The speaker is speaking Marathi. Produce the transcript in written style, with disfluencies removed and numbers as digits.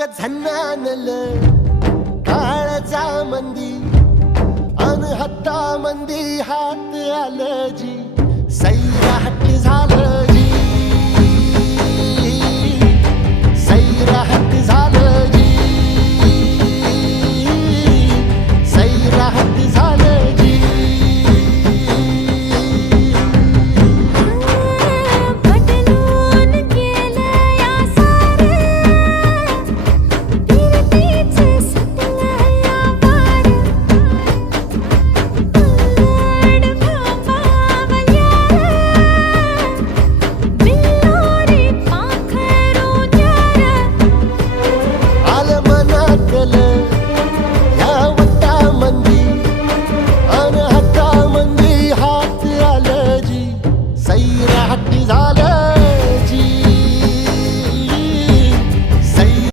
ग झन्नानल काळजा मंदी अन हत्ता मंदी हात आलं जी सैराट झालं जी सैराट